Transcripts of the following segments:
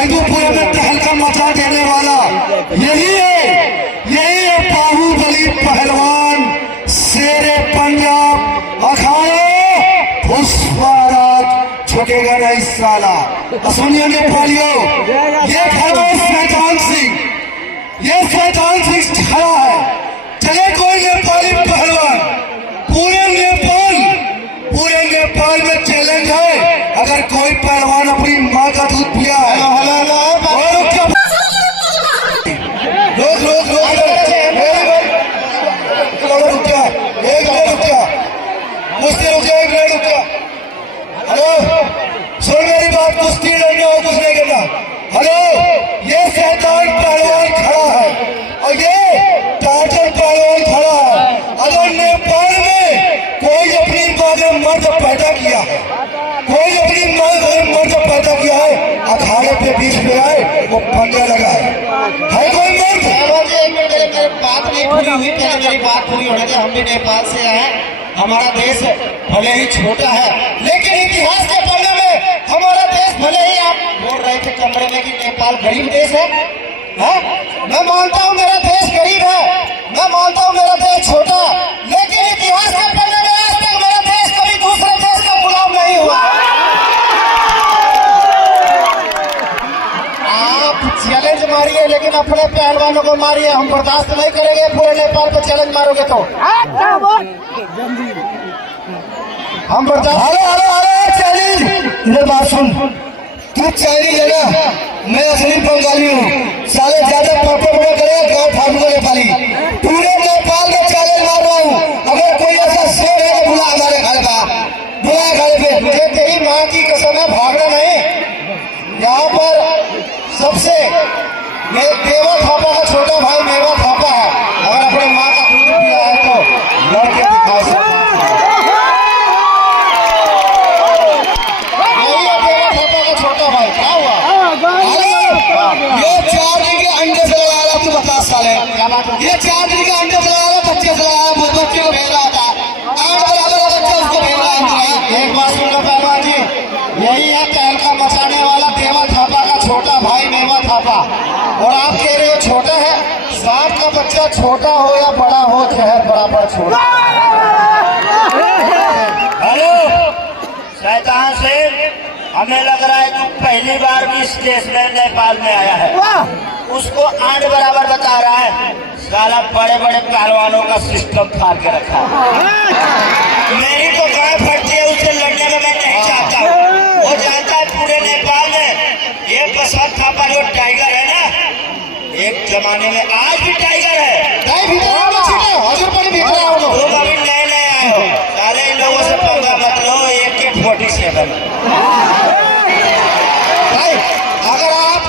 फैदूपुर में तहलका मचा देने वाला यही है बाहुबली पहलवान शेरे पंजाब अखाड़े पुष्पराज झुकेगा नहीं साला। सुनिए नेपालियों, ये खड़ा शैतान सिंह खड़ा है। चले कोई नेपाली पहलवान, पूरे नेपाल में चैलेंज है, अगर कोई पहलवान अपनी माँ का दूध पिया है हेलो सुन मेरी बात, कुश्ती लड़ना हो कुछ नहीं करना। हेलो, ये शैतान पहलवान खड़ा है और ये टाइगर पहलवान खड़ा है। अगर नेपाल में कोई अपनी माँ में मर्द पैदा किया है, कोई अपनी माँ में मर्द पैदा किया है, अखाड़े पे बीच में आए वो पंजा लगाए है कोई मर्द। मेरी बात नहीं पूरी हुई, पहले मेरी बात पूरी होने दे। हम भी नेपाल से आए, हमारा देश भले ही छोटा है लेकिन इतिहास के पन्ने में हमारा देश, भले ही आप बोल रहे थे कमरे में कि नेपाल गरीब देश है, मैं मानता हूँ मेरा देश गरीब है, मैं मानता हूँ मेरा देश छोटा, लेकिन इतिहास के पन्ने में आज तक मेरा देश कभी दूसरे देश का गुलाम नहीं हुआ। आप चैलेंज मारिए लेकिन अपने पहलवानों को मारिए, हम बर्दाश्त नहीं करेंगे। पूरे नेपाल को चैलेंज मारोगे तो हम बर्दाश्त। चैलेंज, मेरे बात सुन, तू चाइनीज है ना, मैं असली बंगाली हूँ, साले ज्यादा पापा बड़ा करे गाँव फाड़ूंगा नेपाली। पूरे नेपाल में चैलेंज मार रहा हूँ, अगर कोई ऐसा शेर है तो बुला हमारे घर का, बुला घर पे। मुझे तेरी माँ की कसम है, भागना नहीं। यहाँ पर सबसे देवा थापा का छोटा भाई मेवा थापा है, अगर अपने माँ का दूध पिया है तो लड़के दिखा सकते। छोटा भाई क्या हुआ? ये 4 दिन के अंडे से लगा रहा, तू बता साले, ये 4 दिन के अंडे से लगा रहा, बच्चे से लगा रहा, बच्चे को भेज रहा था, 8 बराबर बच्चा उसको भेज रहा है। एक बात सुन लो पहलवान जी, यही है तहलका मचाने वाला देवा थापा का छोटा भाई मेवा थापा, और आप कह रहे हो छोटा है। 7 का बच्चा छोटा हो या बड़ा हो, शहर बराबर छोटा। हेलो शैतान से, हमें लग रहा है कि पहली बार भी इस देश में नेपाल में आया है, उसको 8 बराबर बता रहा है। साला बड़े बड़े पहलवानों का सिस्टम फाड़ के रखा है। मेरी तो गाय फटती है, उससे लड़ने में मैं नहीं चाहता हूँ। वो जानता है पूरे नेपाल में ये बसंत थापा जो टाइगर है ना, एक जमाने में, आज भी टाइगर है। लोग अभी नए नए आए हो, सारे इन लोगों से पंगा मत लो। AK-47 भाई, अगर आप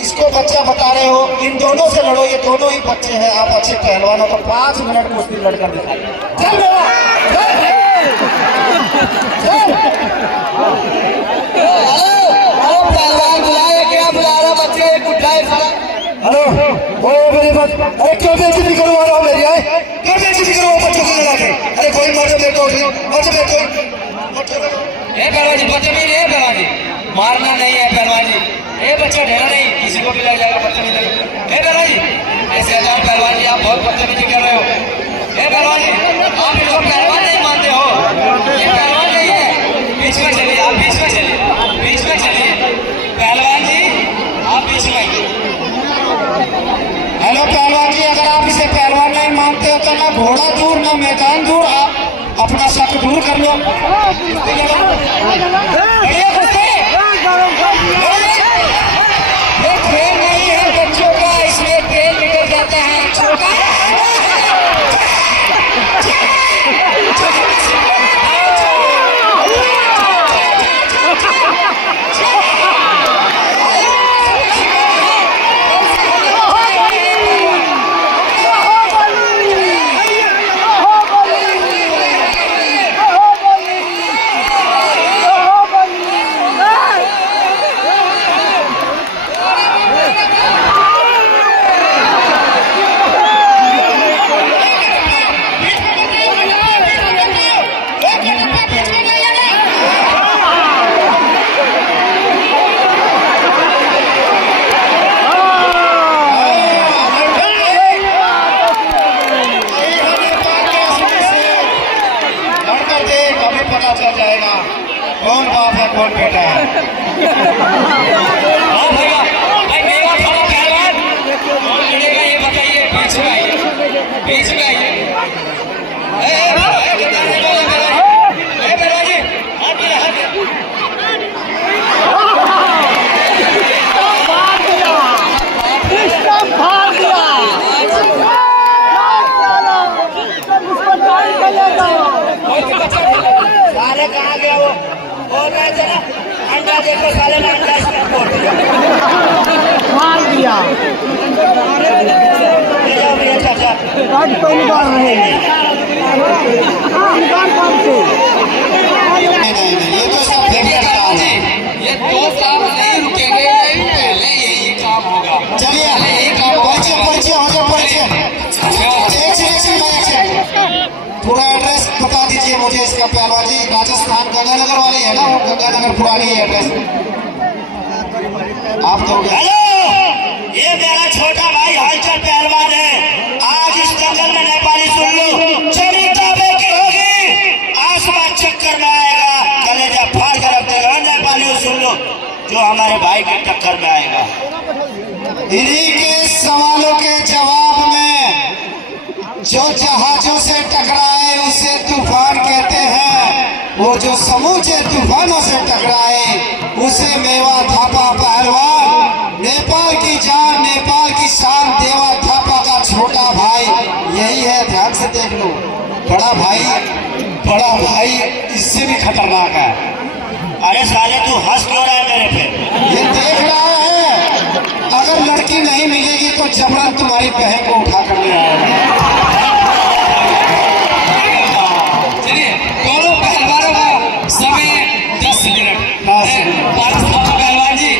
इसको बच्चा बता रहे हो, इन दोनों से लड़ो, ये दोनों ही बच्चे हैं, आप अच्छे पहलवान हो तो 5 मिनट कुश्ती लड़कर दिखाइए। चल पहलवान बुलाए, क्या बुला रहा बच्चे, हेलो मेरी बात, अरे क्यों बेइज्जती करवा रहा हो मेरी, क्यों बेइज्जती करो बच्चों को लगा के? अरे कोई मर्द देखो, पहलवान जी बदतमीज है, पहलवान जी मारना नहीं है पहलवान जी, ये बच्चा ढेरा नहीं, किसी को भी लग जाएगा बदतमीज है पहलवान जी। ऐसे हजार पहलवान जी आप बहुत बदतमीजी कर रहे हो। पहलवान जी आप इसको पहलवान नहीं मानते हो, ये पहलवान नहीं है। बीच में चलिए, आप बीच में चलिए, बीच में चलिए पहलवान जी, आप बीच में आइए। हेलो पहलवान जी, अगर आप इसे पहलवान नहीं मानते हो तो ना घोड़ा दूर ना मैदान दूर, आप अपना शक दूर कर लो। ये खेल नहीं है बच्चों का, इसमें खेल निकल जाता है छोटा। मेरा देखो साले में अंदाज कोट मार दिया ले जाओ भैया चाचा आज तो निकाल रहे हैं निकाल कौन से नहीं, ये तो इसका देखिए फेवरेट काम पहलवान जी, है। ये 2 साल नहीं रुकेंगे, नहीं पहले यही काम होगा। चलिए यही काम होगा। परिचय हो जाए परिचय। एक पूरा एड्रेस बता दीजिए मुझे इसका पहलवान जी। राजस्थान गंगानगर वाली है ना, वो गंगानगर पुरानी है एड्रेस आप तो हेलो ये मेरा छोटा भाई हलचल पहलवान है। आज इस जंगल में नेपाली सुन लो जमीन ताबे की होगी, आसमान चक्कर में आएगा, कलेजा फाड़ कर रख देगा। नेपाली सुन लो जो हमारे भाई की टक्कर में आएगा। इन्हीं के सवालों के जवाब में जो जहाजों से टकराए उसे तूफान कहते हैं, वो जो समूचे तूफानों से टकराए उसे मेवा थापा पहलवान। नेपाल की जान, नेपाल की शान, देवा थापा का छोटा भाई यही है। ध्यान से देख लो, बड़ा भाई इससे भी खतरनाक है। अरे साले तू हंस क्यों रहा है मेरे पे? ये देख रहा है, अगर लड़की नहीं मिलेगी तो जबरन तुम्हारी बहन को उठा कर ले आएगा। चलिए, दोनों पहलवानों का समय 10 मिनट। पाकिस्तान पहलवान जी,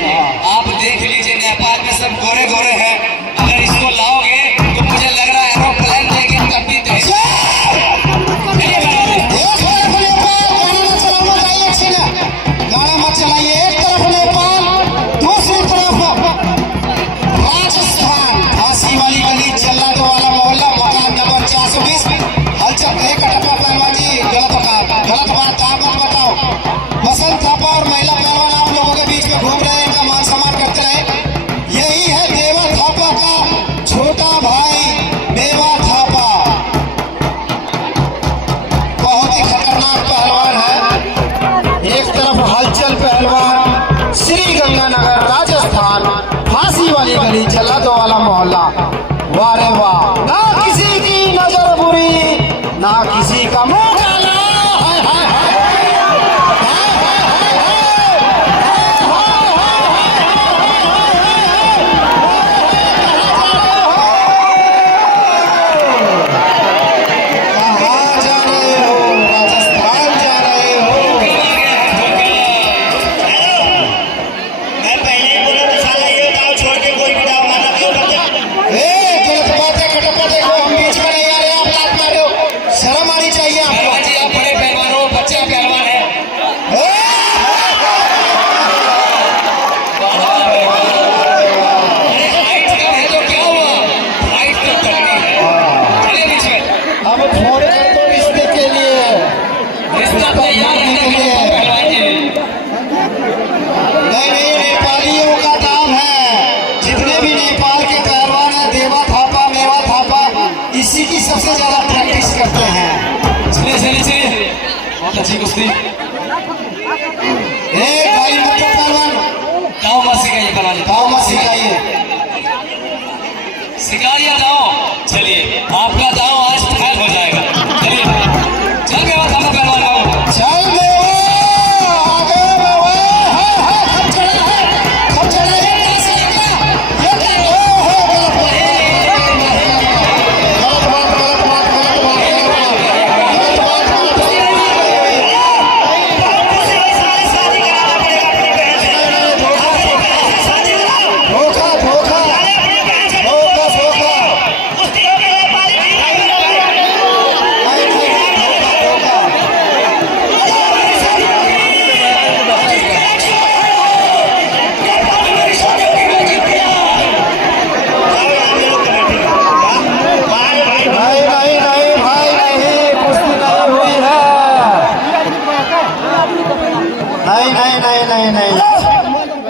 आप देख लीजिए नेपाल में सब गोरे गोरे हैं। अगर इसको लाओगे तो मुझे लग रहा है एरोप्लेन देके तब भी दे। गाना मत चलाइए। एक तरफ नेपाल, दूसरी तरफ राजस्थान, फांसी वाली गली, जल्लादों वाला मोहल्ला, मकान नंबर 420। हलचल कहे कटप्पा पहलवान जी, गलत बात आप मत बताओ। बसंत थापा और महिला पहलवान आप लोगों के बीच में घूम रहे हैं, इनका मान सम्मान करते रहे। यही है देवा थापा का छोटा भाई मेवा थापा, बहुत ही खतरनाक पहलवान है। एक तरफ हलचल पहलवान, श्री गंगानगर राजस्थान, फांसी वाली गली, जल्लादों वाला मोहल्ला। वाह रे वाह, ना किसी की नजर बुरी, ना किसी का मुंह काला। हाय हाय हाय कहाँ जा रहे हो? राजस्थान जा रहे हो? मैं पहले ही बोला था साला ये दाव छोड़ के कोई भी दाव मारना क्यों करते? गलत बात है कटप्पा। देखो हम बीच में नहीं आ रहे, आप लात मार रहे हो, शर्म आनी चाहिए आपको। पहलवान जी, आप बड़े पहलवान हो, बच्चा पहलवान है। हाइट कम है तो क्या हुआ? हाइट तो तगड़ी है। चलिए बीच में। अब फोन कर तो रिश्ते के लिए, रिश्ता तैयार रहना पहलवान जी। नहीं नेपालियों का दाम है। जितने भी नेपाल के पहलवान हैं, देवा थापा, मेवा थापा, इसी की सबसे ज्यादा प्रैक्टिस करते हैं। चलिए, बहुत अच्छी कुश्ती। गाली मत दो पहलवान, गाँव मत सिखाइए पहलवान जी, दाव मत सिखाइए। सिखा दिया दाव। चलिए, आपका दाव आज फैल हो जाएगा। चलिए, चल के बाद हम पहलवान आओ। चल मेवा, आगे मेवा, हाय खप चढ़ा है, ये कैसे निकला? ये क्या?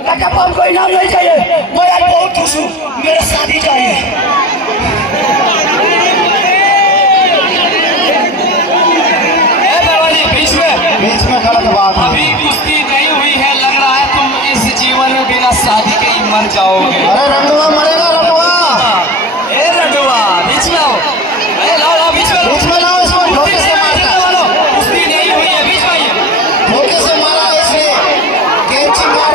टक्कर कोई नाम नहीं चाहिए, मैं आज बहुत खुश हूँ, मेरा शादी चाहिए। बीच में गलत बात है। अभी कुश्ती नहीं हुई है, लग रहा है तुम इस जीवन में बिना शादी के ही मर जाओगे। अरे रंडुआ मरेगा, रंडुआ। ए रंडुआ, बीच में आओ। अरे लाओ बीच में। बीच में लाओ इसको, धोखे से मारता। कुश्ती नहीं हुई है, बीच में आइए। धोखे से मारा इसने, कैंची मार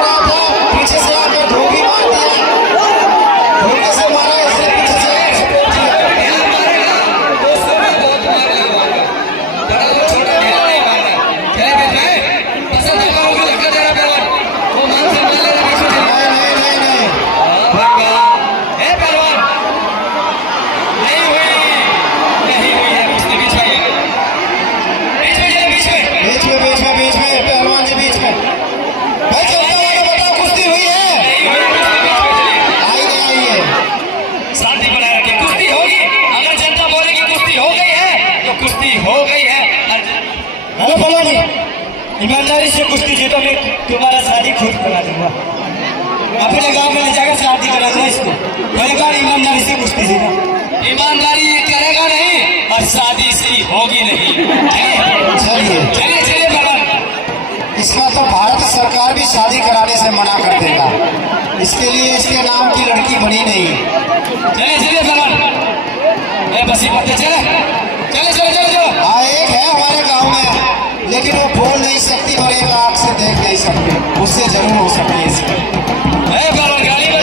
जीतो मैं तुम्हारा शादी खुद करा दूंगा। अपने गांव में ले जाकर शादी करा दूंगा इसको। मैंने कहा ईमानदारी से पूछती थी ना, ईमानदारी ये करेगा नहीं और शादी इसकी होगी नहीं। चलिए चलिए चलिए बाबा, इसका तो भारत सरकार भी शादी कराने से मना कर देगा, इसके लिए इसके नाम की लड़की बनी नहीं। चलिए चलिए बाबा, बसी पत्ते चले चले चले चले चलो। हाँ, एक है हमारे गांव में, लेकिन वो बोल नहीं सकती और एक आंख से देख नहीं सकती, उससे जरूर हो सकती है इसकी। गाड़ी में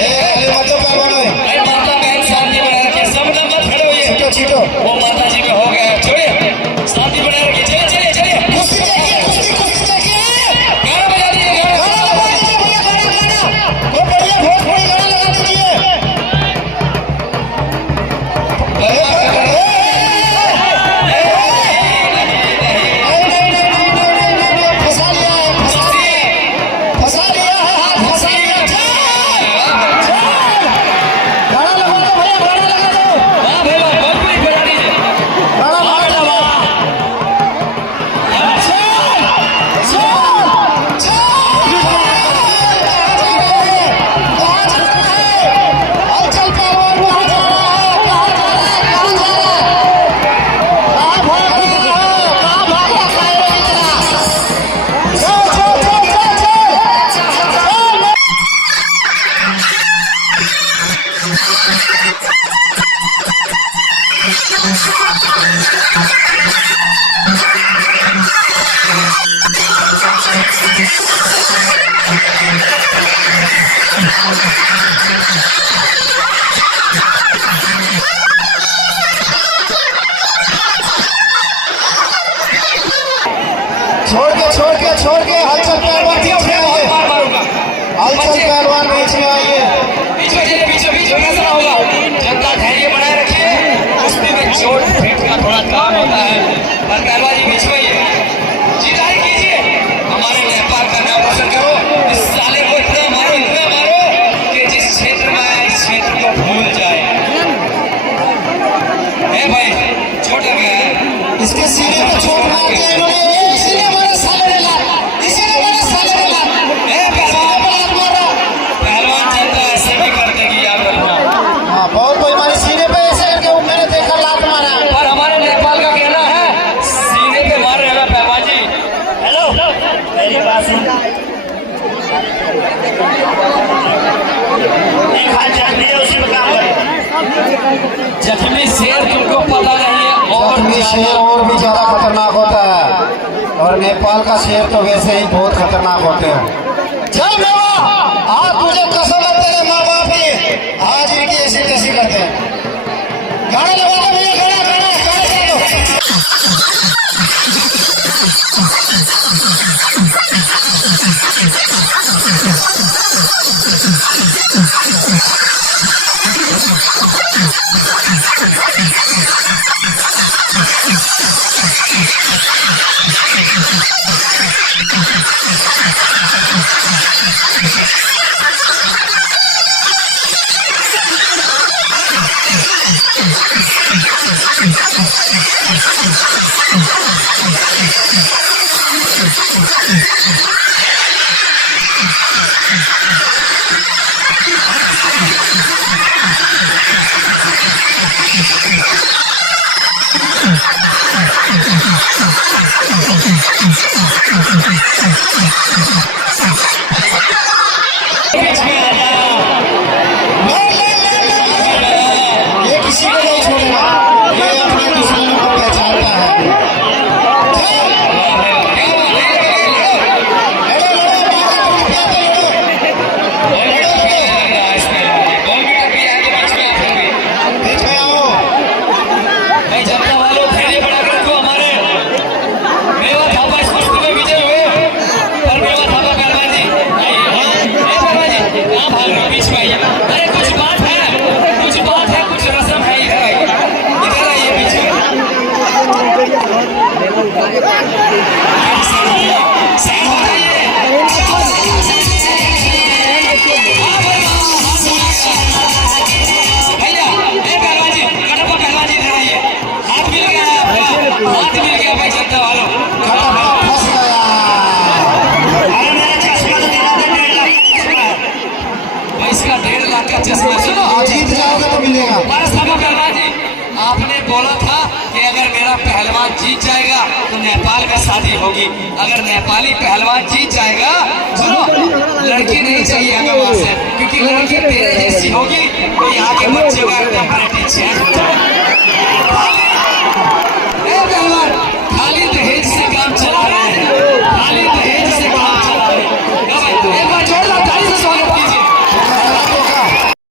माता बहन शांति बनाए रखिए, सब लोग मत खड़े होइए। छीटो छीटो, वो माता जी में हो गया, छोड़िए, शांति बनाए रखिए। चलिए चलिए चलिए, कुश्ती देखिए, कुश्ती कुश्ती देखिए, गाना बजा दीजिए, गाना गाना लगा दीजिए भैया, गाना गाना वो बढ़िया भोजपुरी गाना लगा दीजिए। फंसा लिया है, फंसा लिया है, फंसा लिया है, हाथ फंसा लिया। गाना लगा दो भैया, गाना लगा दो, वाह भाई वाह, भोजपुरी बजा दीजिए। गाना लगा दो। छोड़ के हलचल पहलवान बीच में आइए, मारूंगा, हलचल पहलवान बीच में आइए। बीच में चलिए, बीच में फैसला होगा। जनता धैर्य बनाए रखिए, कुश्ती में चोट फेंक का थोड़ा काम होता है, पर पहलवान जी बीच में ही है। जिताई कीजिए, हमारे नेपाल का नाम रोशन करो। इस साले को इतना मारो कि जिस क्षेत्र में आया इस क्षेत्र को भूल जाए। भाई चोट लग गया है, इसके सीने पे चोट मार दिया इन्होंने, इसी ने मारा साले ने लात, इसी ने मारा साले ने लात। पहलवान जनता ऐसे भी कर देगी, याद रखना। हाँ, बहुत बेईमानी, सीने पे ऐसे करके वो मैंने देखा लात मारा। पर हमारे नेपाल का कहना है सीने पे मार रहेगा पहलवान जी। हेलो, मेरी बात सुन। एक हाथ जख्मी है, उसी में काम कर। जख्मी शेर तुमको पता नहीं है, और जख्मी शेर और भी ज्यादा खतरनाक होता है, और नेपाल का शेर तो वैसे ही बहुत खतरनाक होते हैं। चल मेवा, आज तुझे कसम है तेरे माँ बाप की, आज इनकी ऐसी तैसी करते हैं। गाना लगा दो भैया, गाना गाना गाना चला दो। ये किसी को नहीं छोड़ेगा, ये अपने दुश्मनों को पहचानता है। बीच में आओ, जनता वालों धैर्य बढ़ाकर रखो। हमारे मेवा थापा इस कुश्ती में विजय हुए, पर मेवा थापा पहलवान जी अच्छे से सुनो। जीत जाओगे तो मिलेगा। बस हम पहलवान जी, आपने बोला था कि अगर मेरा पहलवान जीत जाएगा तो नेपाल में शादी होगी। अगर नेपाली पहलवान जीत जाएगा, सुनो, लड़की नहीं चाहिए हमें वहां से, क्योंकि लड़की तेरे जैसी होगी तो यहाँ के बच्चे का एकदम